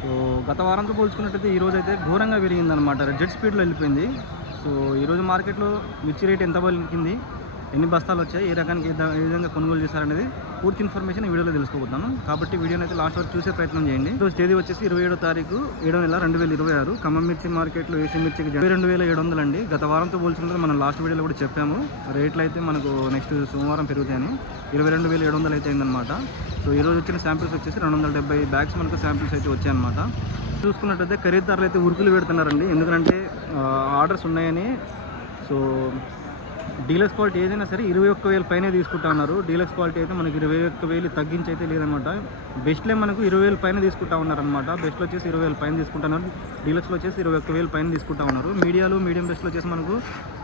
So గత వారంతో పోల్చుకున్నట్టయితే ఈరోజు అయితే ఘోరంగా పెరిగిందనమాట. జెట్ స్పీడ్లో వెళ్ళిపోయింది. సో ఈరోజు మార్కెట్లో మిర్చి రేట్ ఎంత పలికింది, ఎన్ని బస్తాలు వచ్చాయి, ఏ రకానికి ఏ విధంగా కొనుగోలు చేశారనేది పూర్తి ఇన్ఫర్మేషన్ ఈ వీడియోలో తెలుసుకోబోతున్నాను. కాబట్టి వీడియోని అయితే లాస్ట్ వరకు చూసే ప్రయత్నం చేయండి. ఈరోజు తేదీ వచ్చేసి 27వ తారీఖు 7వ నెల 2026. ఖమ్మం మిర్చి మార్కెట్లో ఏసీ మిర్చికి 22,700 అండి. గత వారంతో పోల్చుకుంటే మనం లాస్ట్ వీడియోలో కూడా చెప్పాము. రేట్లు అయితే మనకు నెక్స్ట్ సోమవారం పెరుగుతాయని 22,700 అయితే అయిందనమాట. సో ఈరోజు వచ్చిన శాంపిల్స్ వచ్చేసి 270 బ్యాగ్స్ మనకు శాంపిల్స్ అయితే వచ్చాయన్నమాట. చూసుకున్నట్టయితే ఖరీదారులు అయితే ఉరుకులు పెడుతున్నారండి. ఎందుకంటే ఆర్డర్స్ ఉన్నాయని. సో డీలక్స్ క్వాలిటీ ఏదైనా సరే 21,000 పైనే తీసుకుంటా ఉన్నారు. డీలక్స్ క్వాలిటీ అయితే మనకి 21,000 తగ్గించి అయితే లేదనమాట. బెస్ట్లే మనకు 20,000 పైన తీసుకుంటా ఉన్నారనమాట. బెస్ట్లో వచ్చేసి 20,000 పైన తీసుకుంటున్నారు. డీలక్స్లో వచ్చేసి 21,000 పైన తీసుకుంటా ఉన్నారు. మీడియం బెస్ట్లో వచ్చేసి మనకు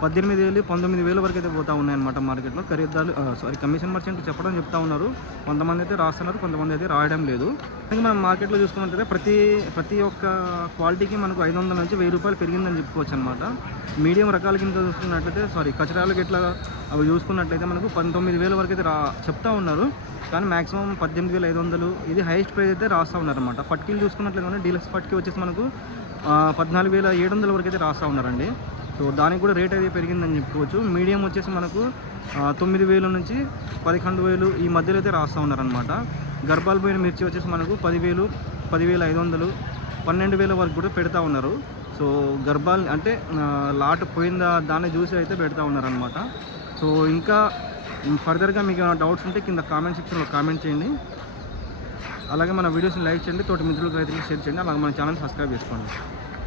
18,000 19,000 వరకు అయితే పోతా ఉన్నాయన్నమాట మార్కెట్లో. ఖరీదారులు కమిషన్ మర్చెంట్ చెప్తా ఉన్నారు. కొంతమంది అయితే రాస్తున్నారు, కొంతమంది అయితే రాయడం లేదు. మనం మార్కెట్లో చూసుకున్నట్లయితే ప్రతి ఒక్క క్వాలిటీకి మనకు 500 నుంచి 1000 రూపాయలు పెరిగిందని చెప్పుకోవచ్చు అనమాట. మీడియం రకాల కింద చూసుకున్నట్లయితే కచరాలకు ఎట్లా అవి చూసుకున్నట్లయితే మనకు 19,000 వరకు అయితే చెప్తా ఉన్నారు. కానీ మ్యాక్సిమం 18,500 ఇది హైయెస్ట్ ప్రైస్ అయితే రాస్తూ ఉన్నారనమాట. పట్టీలు చూసుకున్నట్లయితే డీలక్స్ పట్టీ వచ్చేసి మనకు 14,700 వరకు అయితే రాస్తూ ఉన్నారండి. సో దానికి కూడా రేట్ అయితే పెరిగిందని చెప్పుకోవచ్చు. మీడియం వచ్చేసి మనకు 9,000 నుంచి 11,000 ఈ మధ్యలో అయితే రాస్తూ ఉన్నారనమాట. గర్భాలు పోయిన మిర్చి వచ్చేసి మనకు 10,000 10,500 12,000 వరకు కూడా పెడతా ఉన్నారు. సో గర్భాలు అంటే లాట్ పోయిందా దాన్ని చూసి అయితే పెడతా ఉన్నారనమాట. సో ఇంకా ఫర్దర్గా మీకు ఏమైనా డౌట్స్ ఉంటే కింద కామెంట్ సెక్షన్లో కామెంట్ చేయండి. అలాగే మన వీడియోస్ని లైక్ చేయండి, తోటి మిత్రులకు రైతులకు షేర్ చేయండి. అలాగే మన ఛానల్ సబ్స్క్రైబ్ చేసుకోండి.